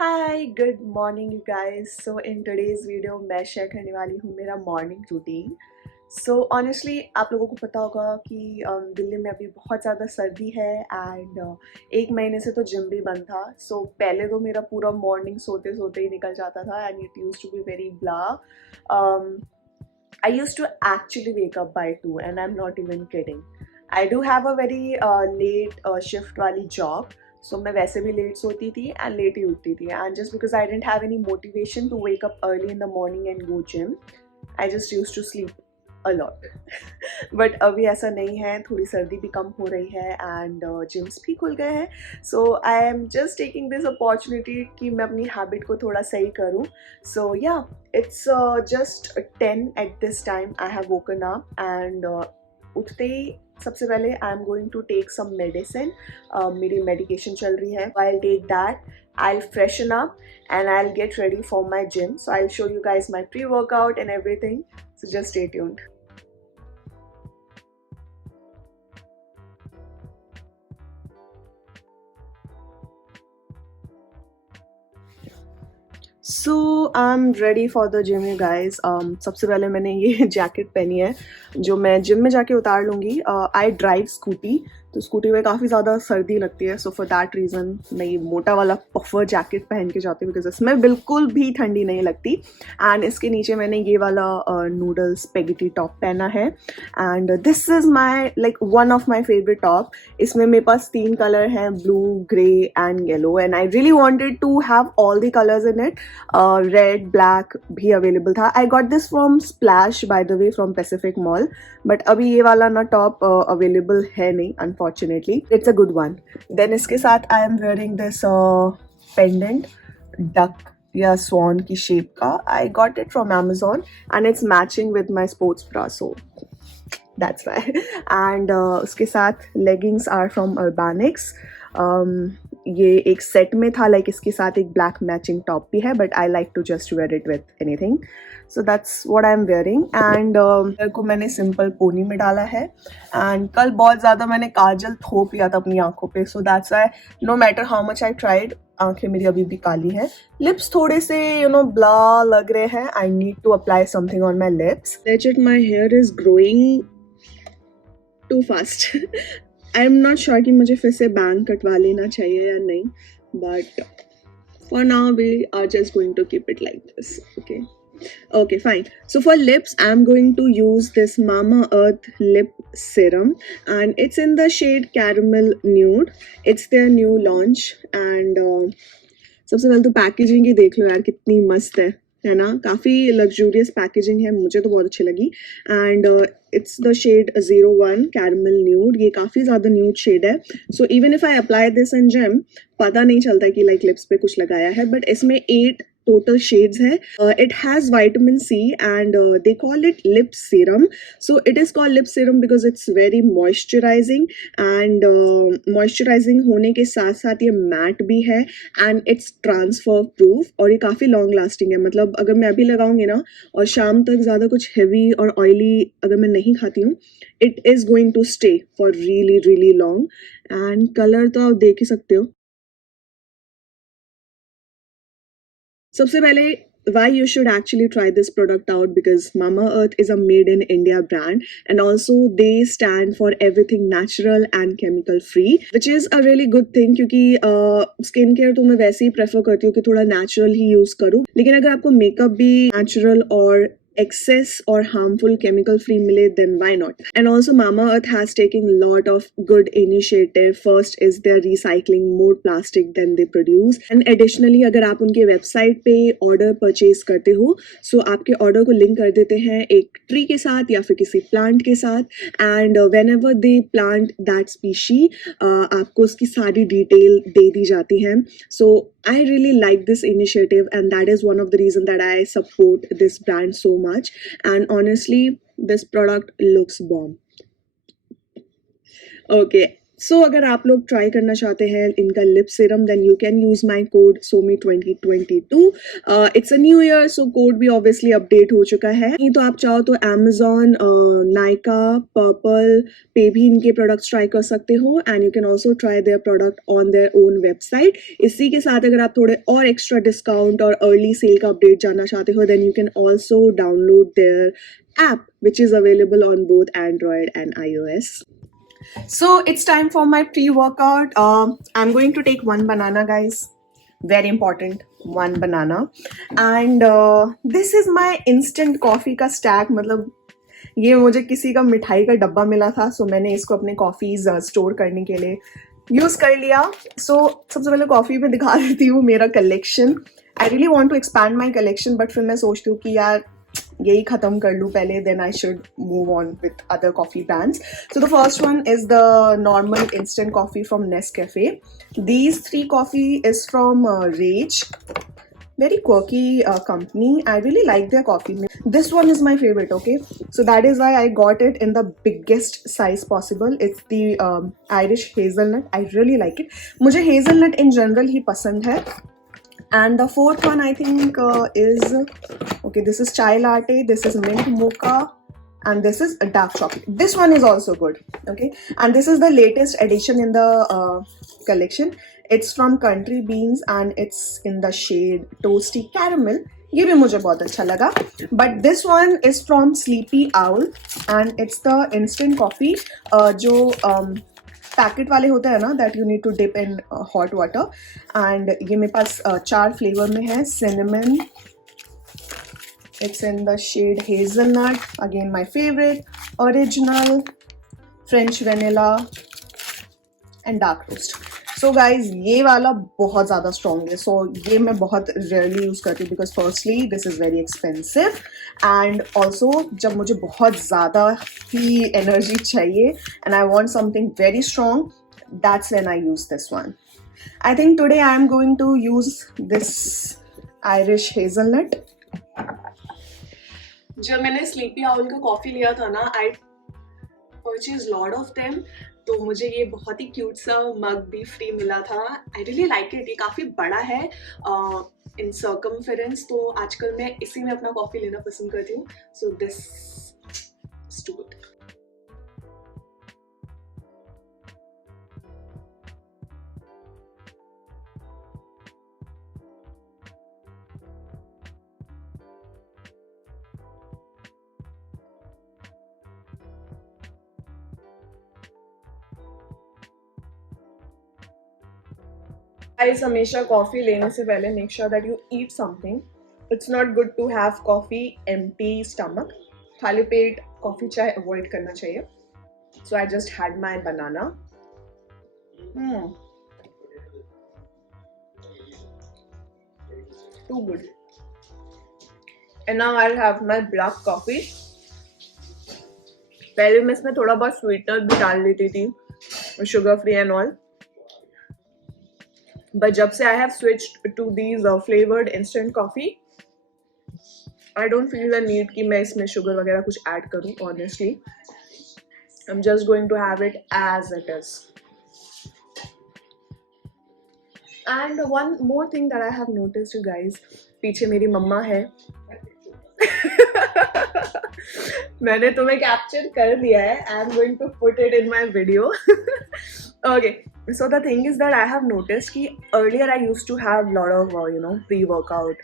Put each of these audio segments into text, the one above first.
Hi good morning you guys. So in today's video मैं शेयर करने वाली हूँ मेरा मॉर्निंग रूटीन। सो ऑनेस्टली आप लोगों को पता होगा कि दिल्ली में अभी बहुत ज़्यादा सर्दी है एंड एक महीने से तो जिम भी बंद था। सो पहले तो मेरा पूरा मॉर्निंग सोते सोते ही निकल जाता था and it used to be very blah. I used to actually wake up by 2 and I'm not even kidding. I do have a very late shift वाली job. So मैं वैसे भी late सोती थी and late ही उठती थी, and just because I didn't have any motivation to wake up early in the morning and go gym, I just used to sleep a lot. But अभी ऐसा नहीं है, थोड़ी सर्दी भी कम हो रही है एंड जिम्स भी खुल गए हैं. So I am just taking this opportunity कि मैं अपनी हैबिट को थोड़ा सही करूँ. So yeah it's just 10 at this time. I have woken up and उठते ही सबसे पहले I am going to take some medicine. मेरी मेडिकेशन चल रही है. I will take that. I'll freshen up and I'll get ready for my gym. So I'll show you guys my pre-workout and everything. So just stay tuned. So I am ready for the gym you guys. सबसे पहले मैंने ये जैकेट पहनी है जो मैं जिम में जाके उतार लूँगी. आई ड्राइव स्कूटी, तो स्कूटी में काफ़ी ज़्यादा सर्दी लगती है. सो फॉर दैट रीज़न मैं ये मोटा वाला पफर जैकेट पहन के जाती हूँ बिकॉज इसमें बिल्कुल भी ठंडी नहीं लगती. एंड इसके नीचे मैंने ये वाला नूडल स्पेगेटी टॉप पहना है and this is my like one of my favourite top. इसमें मेरे पास 3 कलर हैं, blue, grey and yellow, and I really wanted to have all the colours in it. Red black भी available था. I got this from Splash by the way from Pacific Mall. But अभी ये वाला ना top available है नहीं unfortunately. It's a good one. Then इसके साथ I am wearing this pendant duck या स्वॉन की शेप का. I got it from Amazon and it's matching with my sports bra, so that's why. And उसके साथ leggings are from Urbanics. ये एक सेट में था, लाइक इसके साथ एक ब्लैक मैचिंग टॉप भी है, but I like to just wear it with anything. So that's what I am wearing. And को मैंने सिंपल पोनी में डाला है. एंड कल बहुत ज़्यादा मैंने काजल थोप लिया था अपनी आंखों पे, so that's why no matter how much I tried, आंखें मेरी अभी भी काली है. लिप्स थोड़े से ब्ला लग रहे हैं. I need to apply something on my lips. Legit my hair is growing too fast. I am not sure कि मुझे फिर से बैंग कटवा लेना चाहिए या नहीं, but for now we are just going to keep it like this. Okay, fine. So for lips, I'm going to use this Mamaearth lip serum and it's in the shade Caramel Nude. It's their new launch and सबसे पहले तो पैकेजिंग ही देख लो यार, कितनी मस्त है ना. काफ़ी लग्जूरियस पैकेजिंग है, मुझे तो बहुत अच्छी लगी. And it's the shade 01 caramel nude. ये काफ़ी ज़्यादा न्यूड शेड है. So even if I apply this in gym, पता नहीं चलता कि लाइक लिप्स पे कुछ लगाया है. बट इसमें 8 total shades है. It has vitamin C and they call it lip serum. So it is called lip serum because it's very moisturizing and moisturizing होने के साथ साथ ये matte भी है and it's transfer proof और ये काफ़ी long lasting है. मतलब अगर मैं अभी लगाऊंगी ना और शाम तक ज़्यादा कुछ heavy और oily अगर मैं नहीं खाती हूँ, it is going to stay for really really long. and color तो आप देख ही सकते हो. सबसे पहले why you should actually try this product out, because Mamaearth is a made in India brand and also they stand for everything natural and chemical free, which is a really good thing क्योंकि skin care तो मैं वैसे ही प्रेफर करती हूँ कि थोड़ा नेचुरल ही यूज़ करूँ. लेकिन अगर आपको मेकअप भी नेचुरल और excess or harmful chemical free mile, then why not? And also Mamaearth has taken lot of good initiative. First is they're recycling more plastic than they produce and additionally अगर आप उनके वेबसाइट पे ऑर्डर परचेज करते हो, सो आपके ऑर्डर को लिंक कर देते हैं एक ट्री के साथ या फिर किसी प्लांट के साथ. And when ever they plant that species आपको उसकी सारी डिटेल दे दी जाती हैं. सो I really like this initiative and that is one of the reason that I support this brand so much. And honestly, this product looks bomb. Okay, सो अगर आप लोग ट्राई करना चाहते हैं इनका lip serum then you can use my code सोमी 2022. It's a new year so code भी obviously update हो चुका है. नहीं तो आप चाहो तो अमेजोन, नाइका, पर्पल पे भी इनके प्रोडक्ट्स ट्राई कर सकते हो and you can also try their product on their own website. इसी के साथ अगर आप थोड़े और एक्स्ट्रा डिस्काउंट और अर्ली सेल का अपडेट जानना चाहते हो then you can also download their app which is available on both Android and iOS. So it's time for my pre-workout. I'm going to take one banana, guys. Very important, one banana. And this is my instant coffee का stack. मतलब ये मुझे किसी का मिठाई का डब्बा मिला था, so मैंने इसको अपने कॉफ़ीज स्टोर करने के लिए यूज़ कर लिया. So सबसे पहले कॉफ़ी में दिखा देती हूँ मेरा collection. I really want to expand my collection but फिर मैं सोचती हूँ कि यार यही खत्म कर लूँ पहले, then I should move on with other coffee brands. So the first one is the normal instant coffee from Nescafe. These three coffee is from Rage. Very quirky company. I really like their coffee. This one is my favorite, okay? So that is why I got it in the biggest size possible. It's the Irish hazelnut. I really like it. मुझे hazelnut in general ही पसंद है. And the fourth one I think is, okay, this is chai latte, this is mint mocha, and this is a dark chocolate. This one is also good, okay? And this is the latest addition in the collection. It's from Country Beans and it's in the shade Toasty Caramel. ये भी मुझे बहुत अच्छा लगा. But this one is from Sleepy Owl and it's the instant coffee जो packet वाले होते हैं ना, that you need to dip in hot water. And ये मेरे पास 4 फ्लेवर में है. Cinnamon, it's in the shade hazelnut, again my favourite, original, French vanilla and dark roast. So guys ये वाला बहुत ज़्यादा स्ट्रॉन्ग है. सो ये मैं बहुत रेयरली यूज़ करती हूँ because firstly this is very expensive and also जब मुझे बहुत ज़्यादा ही एनर्जी चाहिए and I want something very strong, that's when I use this one. I think today I am going to use this Irish hazelnut. जब मैंने Sleepy Owl का coffee लिया था ना, I purchase lot of them. तो मुझे ये बहुत ही क्यूट सा मग भी फ्री मिला था. I really like it. ये काफ़ी बड़ा है इन सर्कमफेरेंस, तो आजकल मैं इसी में अपना कॉफ़ी लेना पसंद करती हूँ. So this is too good. Guys, हमेशा कॉफ़ी लेने से पहले make sure that you eat something. It's not good to have coffee empty stomach. खाली पेट कॉफ़ी चाय अवॉइड करना चाहिए. So I just had my banana. Too good. And now I have my black coffee. पहले मैं इसमें थोड़ा बहुत स्वीटनर भी डाल लेती थी, sugar free and all. But जब से I have switched to these flavored instant coffee, I don't feel the need कि मैं इसमें sugar वगैरह कुछ add करूँ. Honestly, I'm just going to have it as it is. And one more thing that I have noticed, you guys, पीछे मेरी मम्मा है. मैंने तुम्हें कैप्चर कर लिया है. I am going to put it in my video. Okay. So the thing is that I have noticed कि earlier I used to have a lot of pre-workout,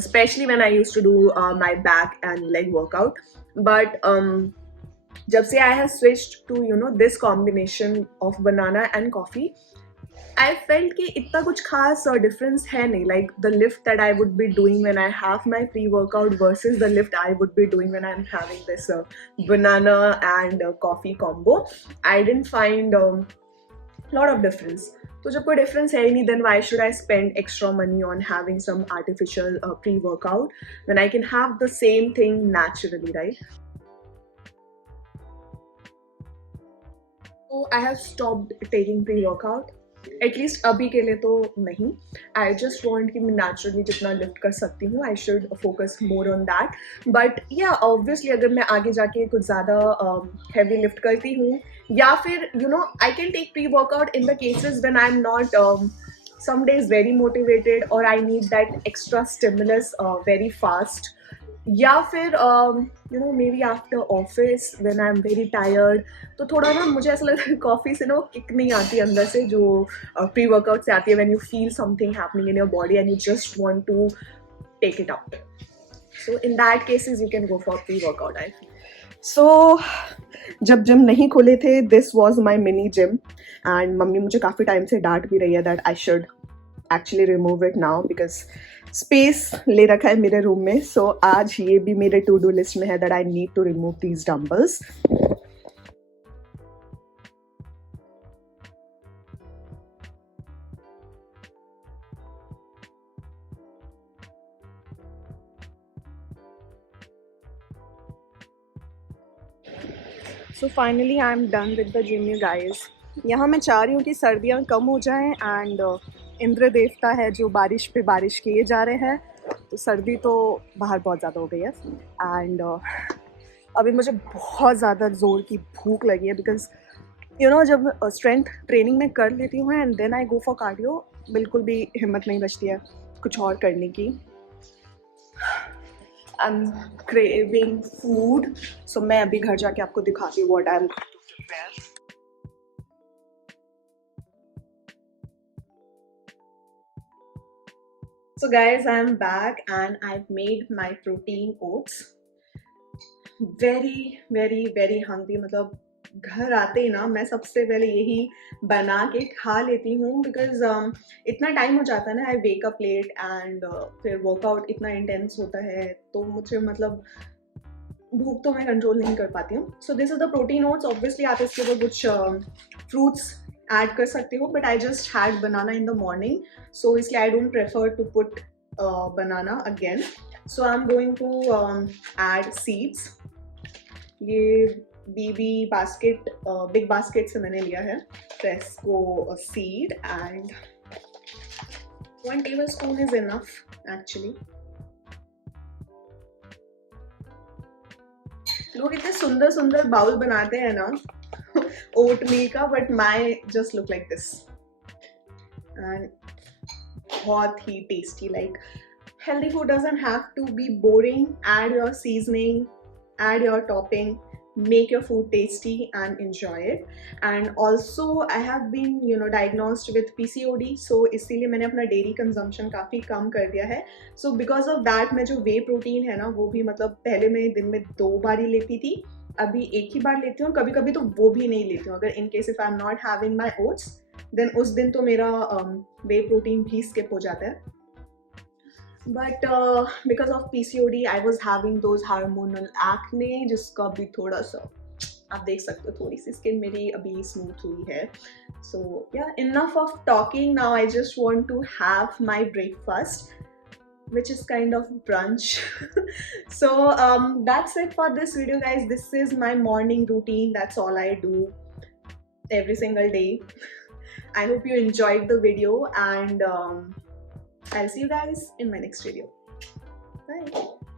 especially when I used to do my back and leg workout. But जब से I have switched to this combination of banana and coffee, I felt कि इतना कुछ खास difference है नहीं. Like the lift that I would be doing when I have my pre-workout versus the lift I would be doing when I'm having this banana and coffee combo, I didn't find lot of difference. तो जब कोई difference है ही नहीं, then why should I spend extra money on having some artificial pre-workout when I can have the same thing naturally, right? So I have stopped taking pre-workout. At least अभी के लिए तो नहीं. आई जस्ट वॉन्ट कि मैं नेचुरली जितना लिफ्ट कर सकती हूँ, I should focus more on that. But या ऑब्वियसली अगर मैं आगे जाके कुछ ज़्यादा हैवी लिफ्ट करती हूँ या फिर I can take pre-workout in the cases when I'm not some days very motivated or I need that extra stimulus very fast. या फिर maybe after office when I'm very tired, तो थोड़ा ना मुझे ऐसा लगता है कॉफ़ी से ना वो किक नहीं आती अंदर से जो प्री वर्कआउट से आती है, when you feel something happening in your body and you just want to take it out. So in that cases you can go for pre-workout, I feel. So जब जिम नहीं खोले थे, this was my mini gym and mummy मुझे काफ़ी टाइम से डांट भी रही है that I should actually remove it now because space ले रखा है मेरे रूम में. सो आज ये भी मेरे टू डू लिस्ट में है that I need to remove these dumbbells. So finally I am done with the gym you guys. यहाँ मैं चाह रही हूँ कि सर्दियाँ कम हो जाएं एंड इंद्र देवता है जो बारिश पे बारिश किए जा रहे हैं, तो सर्दी तो बाहर बहुत ज़्यादा हो गई है एंड अभी मुझे बहुत ज़्यादा ज़ोर की भूख लगी है बिकॉज जब स्ट्रेंथ ट्रेनिंग में कर लेती हूँ and then I go for cardio, बिल्कुल भी हिम्मत नहीं बचती है कुछ और करने की. I'm craving food, so मैं अभी घर जाके आपको दिखाती हूँ what I'm going to prepare. So guys, I'm back and I've made my protein oats. Very very very hungry, मतलब घर आते ही ना मैं सबसे पहले यही बना के खा लेती हूँ बिकॉज इतना टाइम हो जाता है ना, आई वेक अप लेट एंड फिर वर्कआउट इतना इंटेंस होता है तो मुझे मतलब भूख तो मैं कंट्रोल नहीं कर पाती हूँ. So this is the protein oats. Obviously आप इसके ऊपर कुछ फ्रूट्स ऐड कर सकते हो but I just had banana in the morning, so इसलिए I don't prefer to put banana again. So I am going to add seeds. ये BB basket big basket से मैंने लिया है Fresho seed and 1 tablespoon is enough actually. लोग इतने सुंदर सुंदर बाउल बनाते हैं ना ओट मील का, but my just look like this and बहुत ही tasty. Like healthy food doesn't have to be boring. Add your seasoning, add your topping, make your food tasty and enjoy it. And also I have been diagnosed with PCOD, so इसीलिए मैंने अपना dairy consumption काफ़ी कम कर दिया है. So because of that मैं जो वे प्रोटीन है ना वो भी मतलब पहले मैं दिन में 2 बार ही लेती थी, अभी एक ही बार लेती हूँ. कभी कभी तो वो भी नहीं लेती हूँ. अगर in case if I am not having my oats then उस दिन तो मेरा वे प्रोटीन भी स्किप हो जाता है. But because of PCOD I was having those hormonal acne जिसका भी थोड़ा सा आप देख सकते हो, थोड़ी सी स्किन मेरी अभी स्मूथ हुई है. So yeah, enough of talking. Now I just want to have my breakfast, which is kind of brunch. So that's it for this video guys. This is my morning routine. That's all I do every single day. I hope you enjoyed the video and I'll see you guys in my next video. Bye.